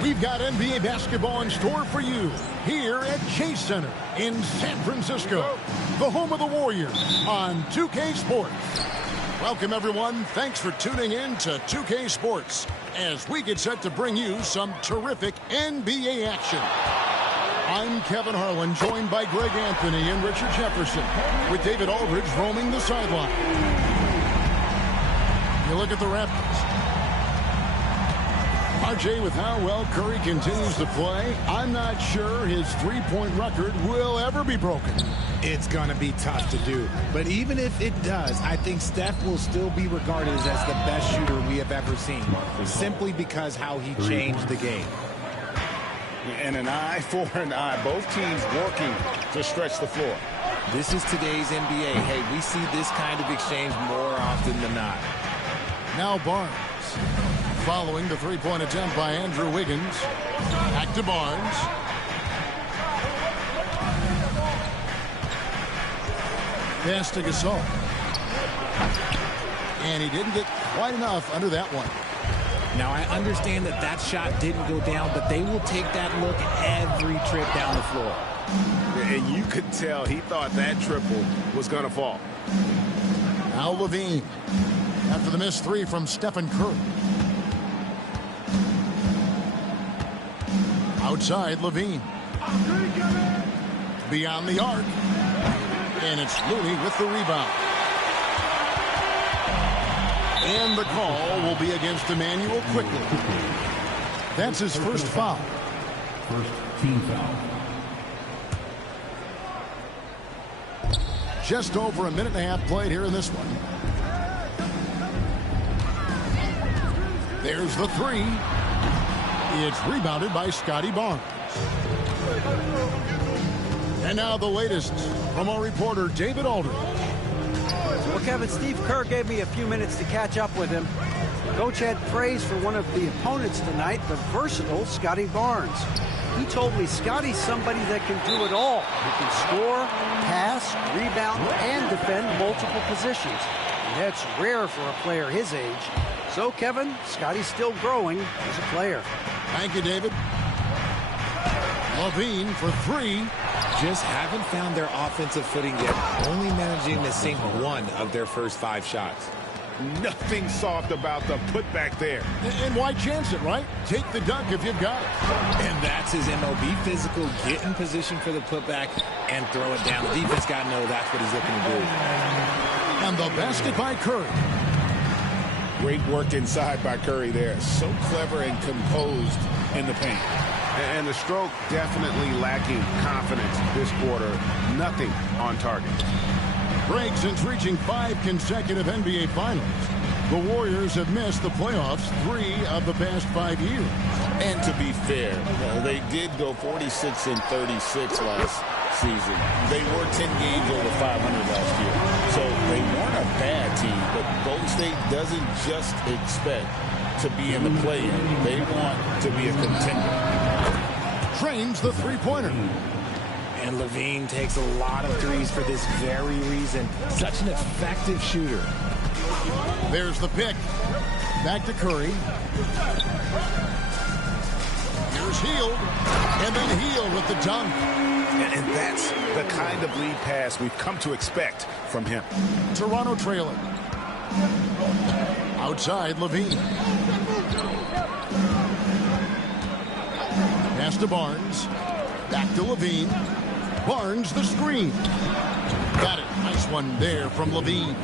We've got NBA basketball in store for you here at Chase Center in San Francisco, the home of the Warriors on 2K Sports. Welcome, everyone. Thanks for tuning in to 2K Sports as we get set to bring you some terrific NBA action. I'm Kevin Harlan, joined by Greg Anthony and Richard Jefferson, with David Aldridge roaming the sideline. You look at the Raptors. RJ, with how well Curry continues to play, I'm not sure his three-point record will ever be broken. It's going to be tough to do. But even if it does, I think Steph will still be regarded as the best shooter we have ever seen, simply because how he changed the game. And an eye for an eye. Both teams working to stretch the floor. This is today's NBA. Hey, we see this kind of exchange more often than not. Now Barnes. Following the three-point attempt by Andrew Wiggins. Back to Barnes. Pass to Gasol. And he didn't get quite enough under that one. Now, I understand that that shot didn't go down, but they will take that look every trip down the floor. And you could tell he thought that triple was going to fall. Now Levine. After the missed three from Stephen Curry. Outside, Levine. Beyond the arc. And it's Looney with the rebound. And the call will be against Emmanuel quickly. That's his first foul. First team foul. Just over a minute and a half played here in this one. There's the three. It's rebounded by Scotty Barnes. And now the latest from our reporter, David Aldridge. Well, Kevin, Steve Kerr gave me a few minutes to catch up with him. Coach had praise for one of the opponents tonight, the versatile Scotty Barnes. He told me Scotty's somebody that can do it all. He can score, pass, rebound, and defend multiple positions. And that's rare for a player his age. So, Kevin, Scotty's still growing as a player. Thank you, David. Levine for three. Just haven't found their offensive footing yet, only managing to sink one of their first 5 shots. Nothing soft about the putback there. And why chance it, right? Take the dunk if you've got it. And that's his MO. Be physical, get in position for the putback, and throw it down. The defense got to know that's what he's looking to do. And the basket by Curry. Great work inside by Curry there. So clever and composed in the paint. And the stroke definitely lacking confidence this quarter. Nothing on target. Greg, since reaching 5 consecutive NBA Finals, the Warriors have missed the playoffs 3 of the past 5 years. And to be fair, they did go 46 and 36 last season. They were 10 games over 500 last year. So they weren't a bad team, but Golden State doesn't just expect to be in the play-in. They want to be a contender. Trains the three-pointer. And Levine takes a lot of threes for this very reason. Such an effective shooter. There's the pick. Back to Curry. Here's Hield. And then Hield with the dunk. And that's the kind of lead pass we've come to expect from him. Toronto trailing. Outside, Levine. Pass to Barnes. Back to Levine. Barnes the screen. Got it. Nice one there from Levine.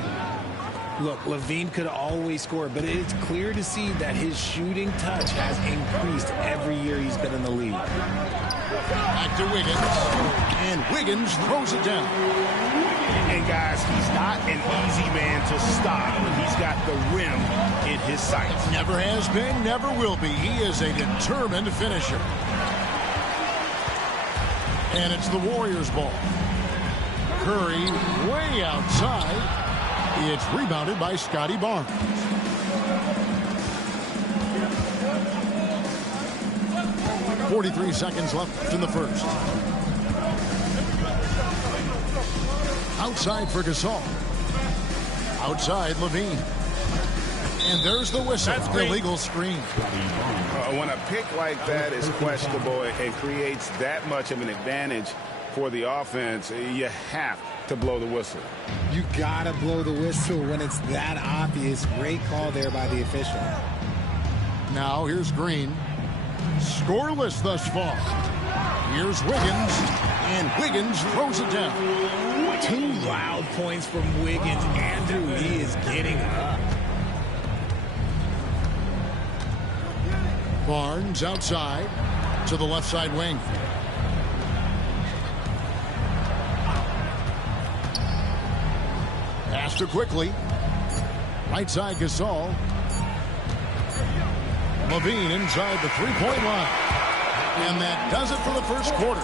Look, Levine could always score, but it's clear to see that his shooting touch has increased every year he's been in the league. Back to Wiggins. And Wiggins throws it down. And, guys, he's not an easy man to stop when he's got the rim in his sights. Never has been, never will be. He is a determined finisher. And it's the Warriors' ball. Curry way outside. It's rebounded by Scotty Barnes. .43 seconds left in the first. Outside for Gasol. Outside Levine. And there's the whistle. Illegal screen. When a pick like that is questionable and creates that much of an advantage for the offense, you have to blow the whistle. You gotta blow the whistle when it's that obvious. Great call there by the official. Now here's Green. Scoreless thus far. Here's Wiggins, and Wiggins throws it down. 2 loud points from Wiggins. Andrew, he is getting up. Barnes outside to the left side wing. Pass to quickly. Right side Gasol. Levine inside the three-point line. And that does it for the first quarter.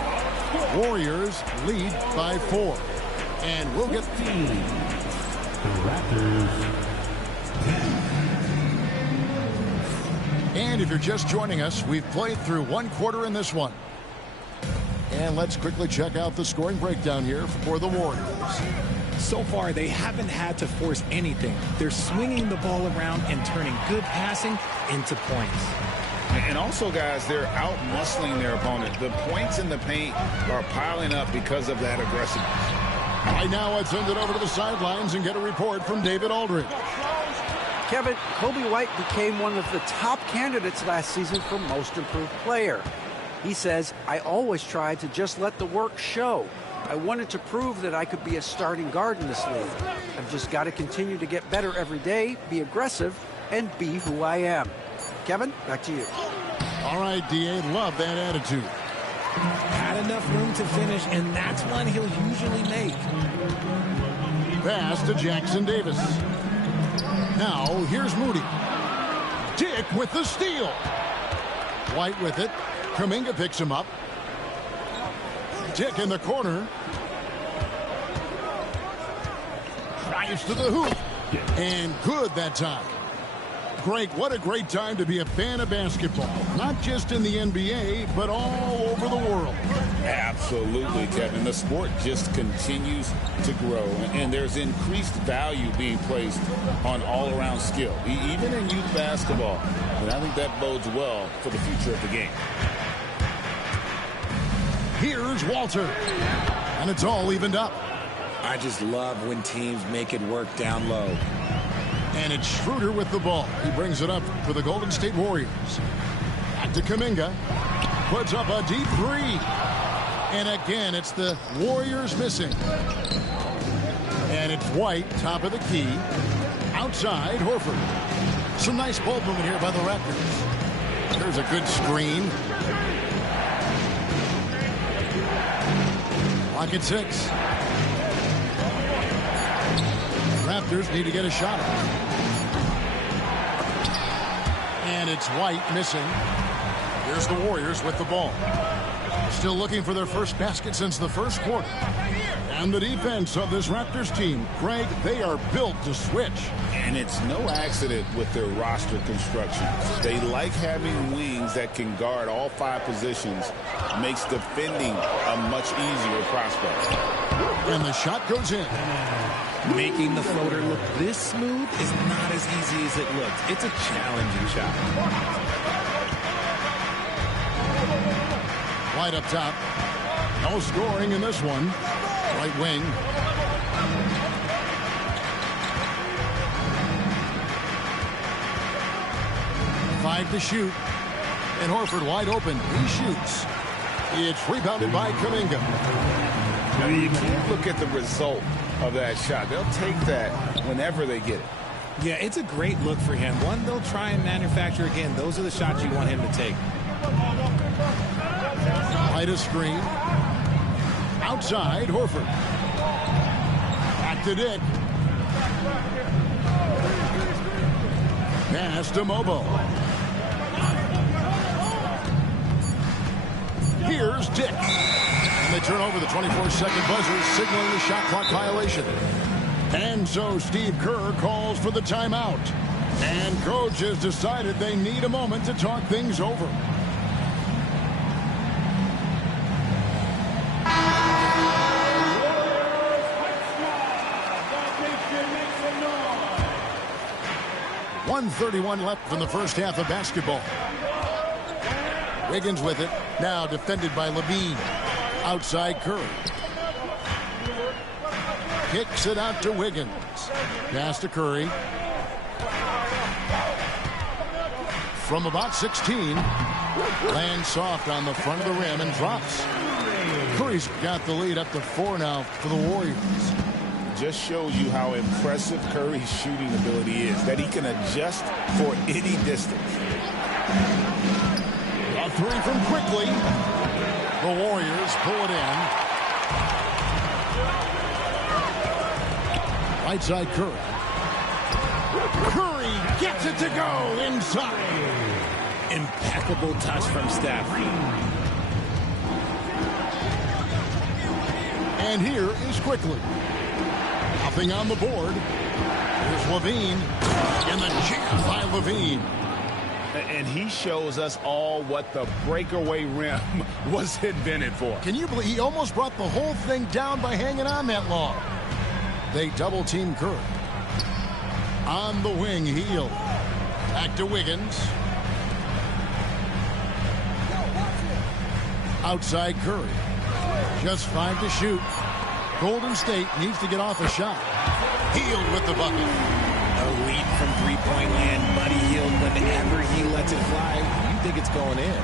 Warriors lead by 4. And we'll get the Raptors 10. And if you're just joining us, we've played through 1 quarter in this one. And let's quickly check out the scoring breakdown here for the Warriors. So far, they haven't had to force anything. They're swinging the ball around and turning good passing into points. And also, guys, they're out-muscling their opponent. The points in the paint are piling up because of that aggressiveness. Right now, let's send it over to the sidelines and get a report from David Aldridge. Kevin, Kobe White became one of the top candidates last season for Most Improved Player. He says, I always tried to just let the work show. I wanted to prove that I could be a starting guard in this league. I've just got to continue to get better every day, be aggressive, and be who I am. Kevin, back to you. All right, D.A., love that attitude. Had enough room to finish, and that's one he'll usually make. Pass to Jackson Davis. Now, here's Moody. Dick with the steal. White with it. Kuminga picks him up. Dick in the corner. Drives to the hoop. And good that time. Greg, what a great time to be a fan of basketball. Not just in the NBA, but all over the world. Absolutely, Kevin. The sport just continues to grow, and there's increased value being placed on all-around skill, even in youth basketball. And I think that bodes well for the future of the game. Here's Walter. And it's all evened up. I just love when teams make it work down low. And it's Schroeder with the ball. He brings it up for the Golden State Warriors. Back to Kuminga. Puts up a deep 3. And again, it's the Warriors missing. And it's White, top of the key. Outside, Horford. Some nice ball movement here by the Raptors. There's a good screen. Clock at 6. Raptors need to get a shot. And it's White missing. Here's the Warriors with the ball. Still looking for their first basket since the first quarter. And the defense of this Raptors team, Greg, they are built to switch. And it's no accident with their roster construction. They like having wings that can guard all 5 positions. Makes defending a much easier prospect. And the shot goes in. Making the floater look this smooth is not as easy as it looks. It's a challenging shot. White up top. No scoring in this one. Right wing. Five to shoot. And Horford wide open. He shoots. It's rebounded by Kuminga. Now, you can't look at the result of that shot. They'll take that whenever they get it. Yeah, it's a great look for him. One they'll try and manufacture again. Those are the shots you want him to take. Right a screen. Outside, Horford. Back to Dick. Pass to Mobo. Here's Dick. And they turn over the 24-second buzzer, signaling the shot clock violation. And so Steve Kerr calls for the timeout. And coach has decided they need a moment to talk things over. .131 left in the first half of basketball. Wiggins with it. Now defended by Levine. Outside Curry. Kicks it out to Wiggins. Pass to Curry. From about 16. Lands soft on the front of the rim and drops. Curry's got the lead up to 4 now for the Warriors. Just shows you how impressive Curry's shooting ability is, that he can adjust for any distance. A 3 from Quickly. The Warriors pull it in. Right side Curry. Curry gets it to go inside. Impeccable touch from Steph. And here is Quickly. Nothing on the board. Here's Levine. And the jam by Levine. And he shows us all what the breakaway rim was invented for. Can you believe he almost brought the whole thing down by hanging on that long? They double team Curry. On the wing, Heel. Back to Wiggins. Outside Curry. Just 5 to shoot. Golden State needs to get off a shot. Hield with the bucket. Elite from three-point land. Buddy Hield, whenever he lets it fly, you think it's going in.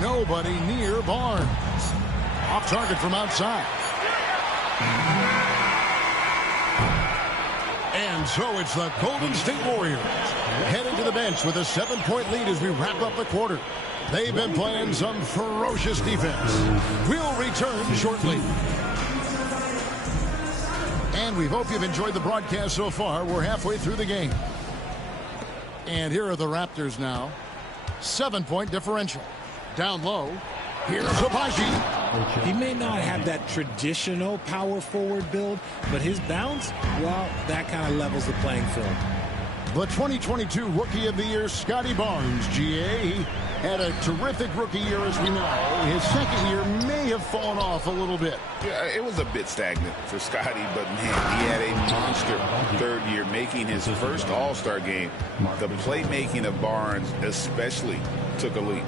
Nobody near Barnes. Off target from outside. And so it's the Golden State Warriors heading to the bench with a 7-point lead as we wrap up the quarter. They've been playing some ferocious defense. We'll return shortly. And we hope you've enjoyed the broadcast so far. We're halfway through the game. And here are the Raptors now. 7-point differential. Down low. Here's Abaji. He may not have that traditional power forward build, but his bounce, well, that kind of levels the playing field. The 2022 Rookie of the Year, Scotty Barnes, GA. He had a terrific rookie year, as we know. His second year may have fallen off a little bit. Yeah, it was a bit stagnant for Scotty, but man, he had a monster third year, making his first All-Star game. The playmaking of Barnes especially took a leap.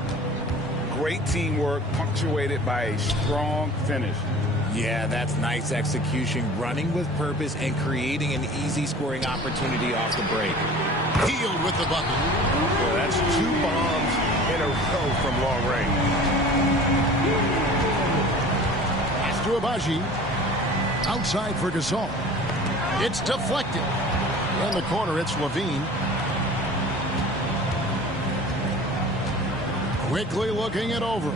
Great teamwork, punctuated by a strong finish. Yeah, that's nice execution, running with purpose and creating an easy scoring opportunity off the break. Healed with the bucket. Well, that's 2 bombs in a row from long range. Pass to Abaji. Outside for Gasol. It's deflected. In the corner, it's Levine. Quickly looking it over.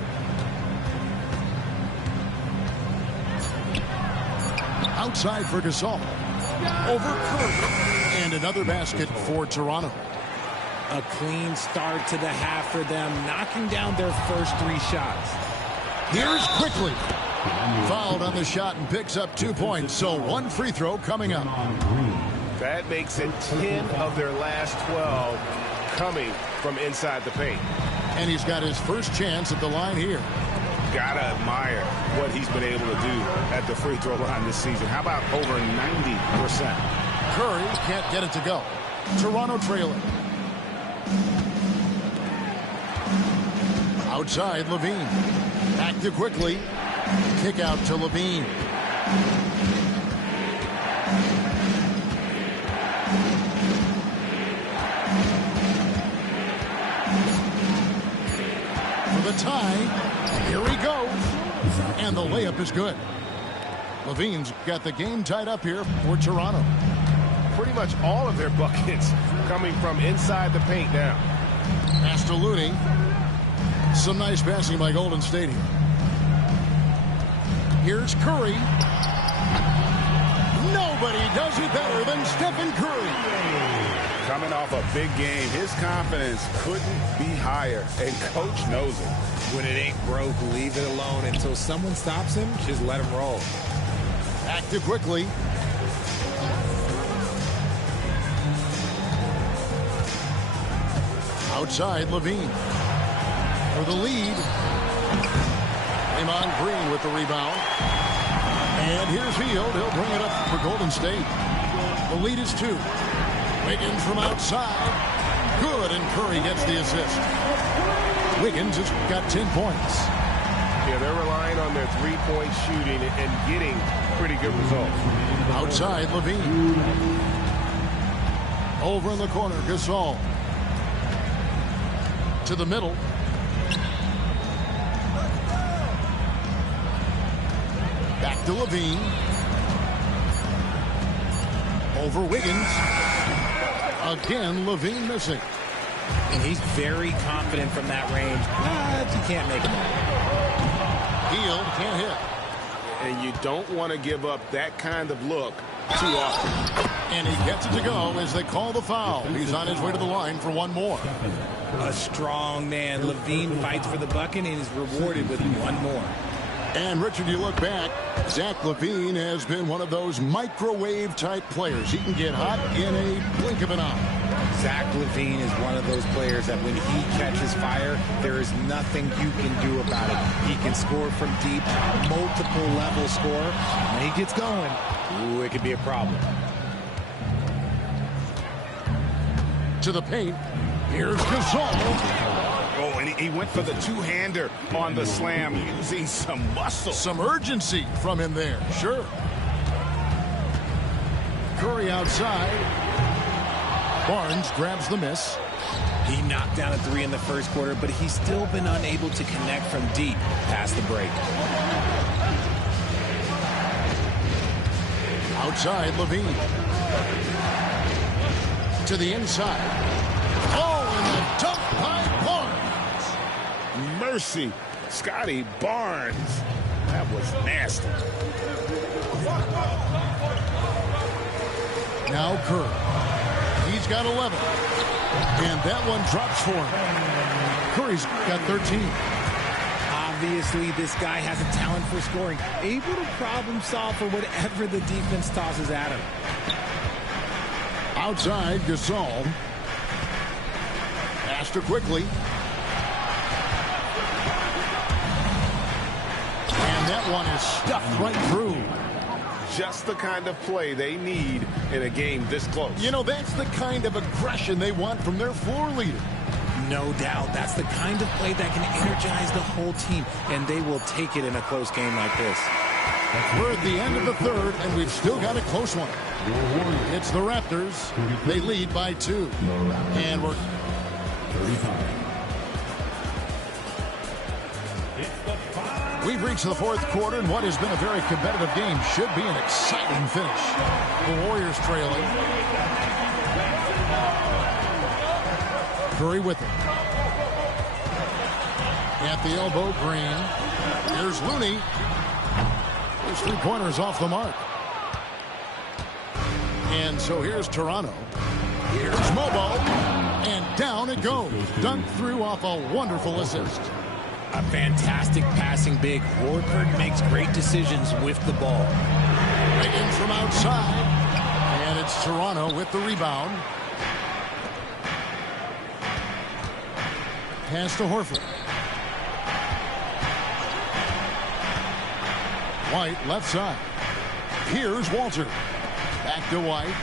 Outside for Gasol. Over Curry. And another basket for Toronto. A clean start to the half for them, knocking down their first 3 shots. Here's Quickly. Fouled on the shot and picks up 2 points. So 1 free throw coming up. That makes it 10 of their last 12 coming from inside the paint. And he's got his first chance at the line here. Gotta admire what he's been able to do at the free throw line this season. How about over 90%? Curry can't get it to go. Toronto trailing. Outside, Levine. Back to Quickly. Kick out to Levine. For the tie. Here he goes. And the layup is good. Levine's got the game tied up here for Toronto. Pretty much all of their buckets coming from inside the paint now. Pass to Looney. Some nice passing by Golden State here. Here's Curry. Nobody does it better than Stephen Curry. Coming off a big game, his confidence couldn't be higher, and coach knows it. When it ain't broke, leave it alone until someone stops him. Just let him roll. Active quickly. Outside, Levine. For the lead. Draymond Green with the rebound. And here's Hield. He'll bring it up for Golden State. The lead is 2. Wiggins from outside. Good, and Curry gets the assist. Wiggins has got 10 points. Yeah, they're relying on their three-point shooting and getting pretty good results. Outside, Levine. Over in the corner, Gasol. To the middle. Back to Levine. Over Wiggins. Again, Levine missing. And he's very confident from that range. But you can't make it. Hield can't hit. And you don't want to give up that kind of look too often. And he gets it to go as they call the foul. He's on his way to the line for one more. A strong man. Levine fights for the bucket and is rewarded with one more. And, Richard, you look back, Zach LaVine has been one of those microwave-type players. He can get hot in a blink of an eye. Zach LaVine is one of those players that when he catches fire, there is nothing you can do about it. He can score from deep, multiple level score. When he gets going, ooh, it could be a problem. To the paint. Here's Gasol. Oh, and he went for the two-hander on the slam, using some muscle. Some urgency from him there, sure. Curry outside. Barnes grabs the miss. He knocked down a 3 in the first quarter, but he's still been unable to connect from deep past the break. Outside, Levine. To the inside. Oh, and the dunk by Barnes. Mercy, Scotty Barnes. That was nasty. Now Curry. He's got 11. And that one drops for him. Curry's got 13. Obviously, this guy has a talent for scoring, able to problem solve for whatever the defense tosses at him. Outside, Gasol. Faster quickly. And that one is stuffed right through. Just the kind of play they need in a game this close. You know, that's the kind of aggression they want from their floor leader. No doubt. That's the kind of play that can energize the whole team, and they will take it in a close game like this. We're at the end of the third, and we've still got a close one. It's the Raptors. They lead by 2. And we're... We've reached the fourth quarter, and what has been a very competitive game should be an exciting finish. The Warriors trailing. Curry with it. At the elbow, Green. Here's Looney. His three-pointers off the mark. And so here's Toronto. Here's Mobo. And down it goes. Dunked through off a wonderful assist. A fantastic passing big. Horford makes great decisions with the ball. Wiggins from outside. And it's Toronto with the rebound. Pass to Horford. White left side. Here's Walter. Back to White.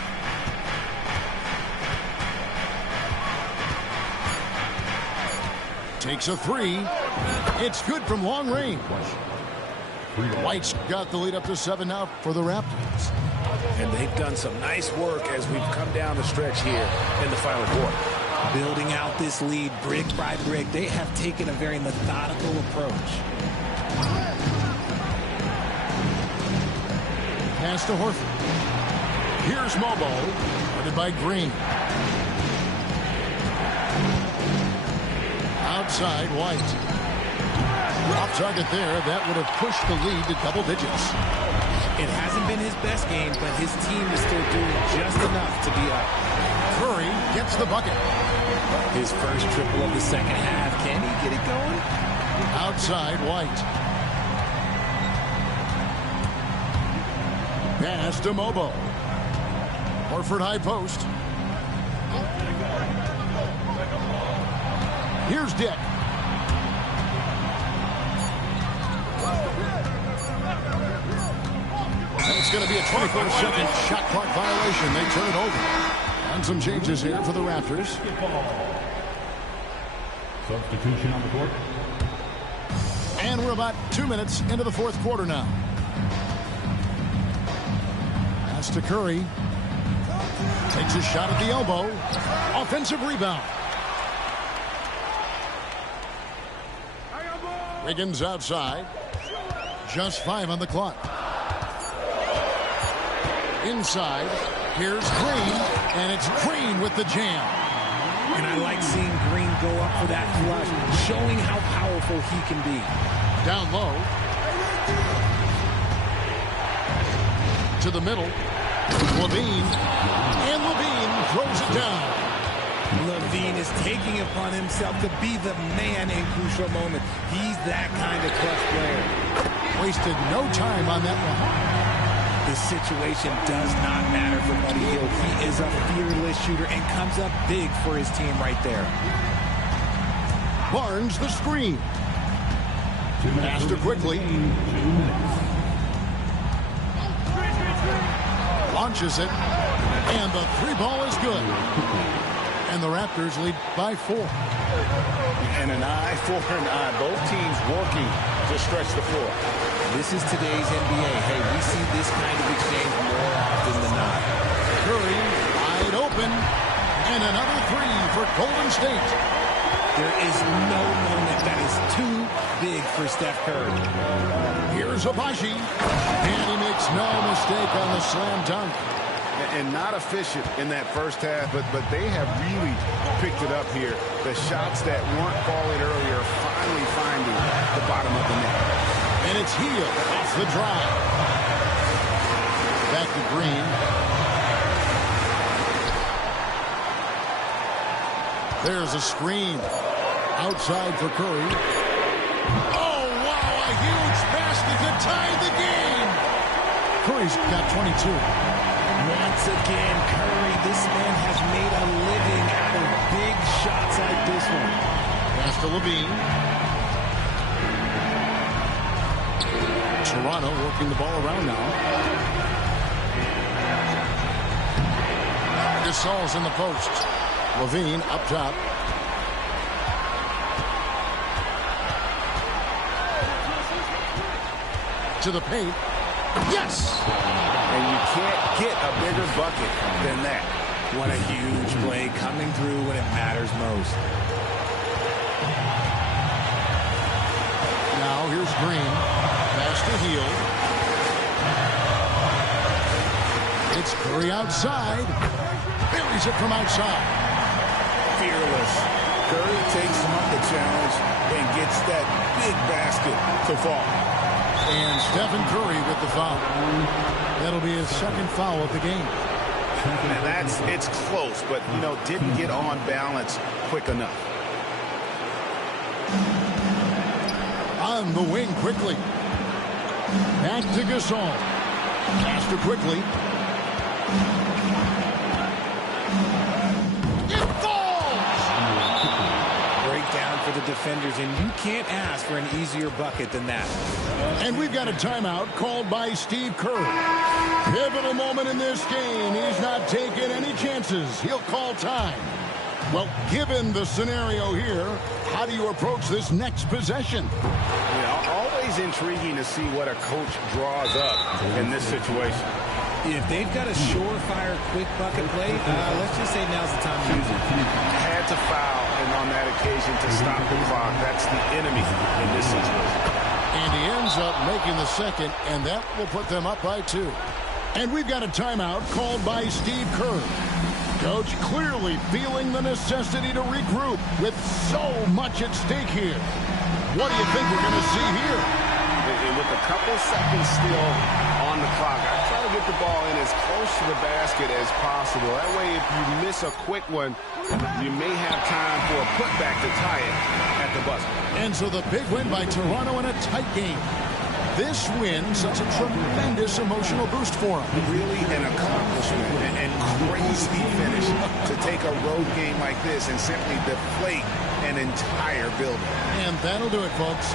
Takes a 3. It's good from long range. White's got the lead up to 7 now for the Raptors. And they've done some nice work as we've come down the stretch here in the final quarter. Building out this lead brick by brick, they have taken a very methodical approach. Pass to Horford. Here's Mobo, guarded by Green. Outside, White. Off target there, that would have pushed the lead to double digits. In It hasn't been his best game, but his team is still doing just enough to be up. Curry gets the bucket. His first triple of the second half. Can he get it going? Outside, White. Pass to Mobo. Horford high post. Here's Dick. And it's going to be a 24-second shot clock violation. They turn it over. And some changes here for the Raptors. Substitution on the court. And we're about 2 minutes into the fourth quarter now. Pass to Curry. Takes a shot at the elbow. Offensive rebound. Wiggins outside. Just 5 on the clock. Inside. Here's Green. And it's Green with the jam. And I like seeing Green go up for that flush, showing how powerful he can be. Down low. To the middle. Levine. And Levine throws it down. Levine is taking it upon himself to be the man in crucial moments. He's that kind of clutch player. Wasted no time on that one. The situation does not matter for Buddy Hield. He is a fearless shooter and comes up big for his team right there. Barnes the screen. Master quickly. Launches it. And the three ball is good. And the Raptors lead by 4. And an eye for an eye. Both teams working to stretch the floor. This is today's NBA. Hey, we see this kind of exchange more often than not. Curry wide open. And another 3 for Golden State. There is no moment that is too big for Steph Curry. Here's Abaji. And he makes no mistake on the slam dunk. And not efficient in that first half, but they have really picked it up here. The shots that weren't falling earlier finally finding the bottom of the net. And it's Hield off the drive. Back to Green. There's a screen. Outside for Curry. Oh, wow, a huge basket to tie the game. Curry's got 22. Once again, Curry, this man has made a living out of big shots like this one. Pass to Levine. Toronto working the ball around now. Gasol's in the post. Levine up top. To the paint. Yes! And you can't get a bigger bucket than that. What a huge play coming through when it matters most. Now here's Green. Pass to Hield. It's Curry outside. Buries it from outside. Fearless. Curry takes on the challenge and gets that big basket to fall. And Stephen Curry with the foul. That'll be his second foul of the game. And it's close, but, didn't get on balance quick enough. On the wing quickly. Back to Gasol. Faster quickly. It falls! Breakdown for the defenders, and you can't ask for an easier bucket than that. And we've got a timeout called by Steve Kerr. Pivotal moment in this game. He's not taking any chances. He'll call time. Well, given the scenario here, how do you approach this next possession? Always intriguing to see what a coach draws up in this situation. If they've got a surefire quick bucket play, let's just say now's the time to use it. Had to foul, and on that occasion to stop the clock. That's the enemy in this situation. And he ends up making the second, and that will put them up by 2. And we've got a timeout called by Steve Kerr. Coach clearly feeling the necessity to regroup with so much at stake here. What do you think we're going to see here? With a couple seconds still on on the clock. I try to get the ball in as close to the basket as possible. That way, if you miss a quick one, you may have time for a putback to tie it at the buzzer. And so the big win by Toronto in a tight game. This win sets a tremendous emotional boost for them. Really an accomplishment and crazy finish to take a road game like this and simply deflate an entire building. And that'll do it, folks.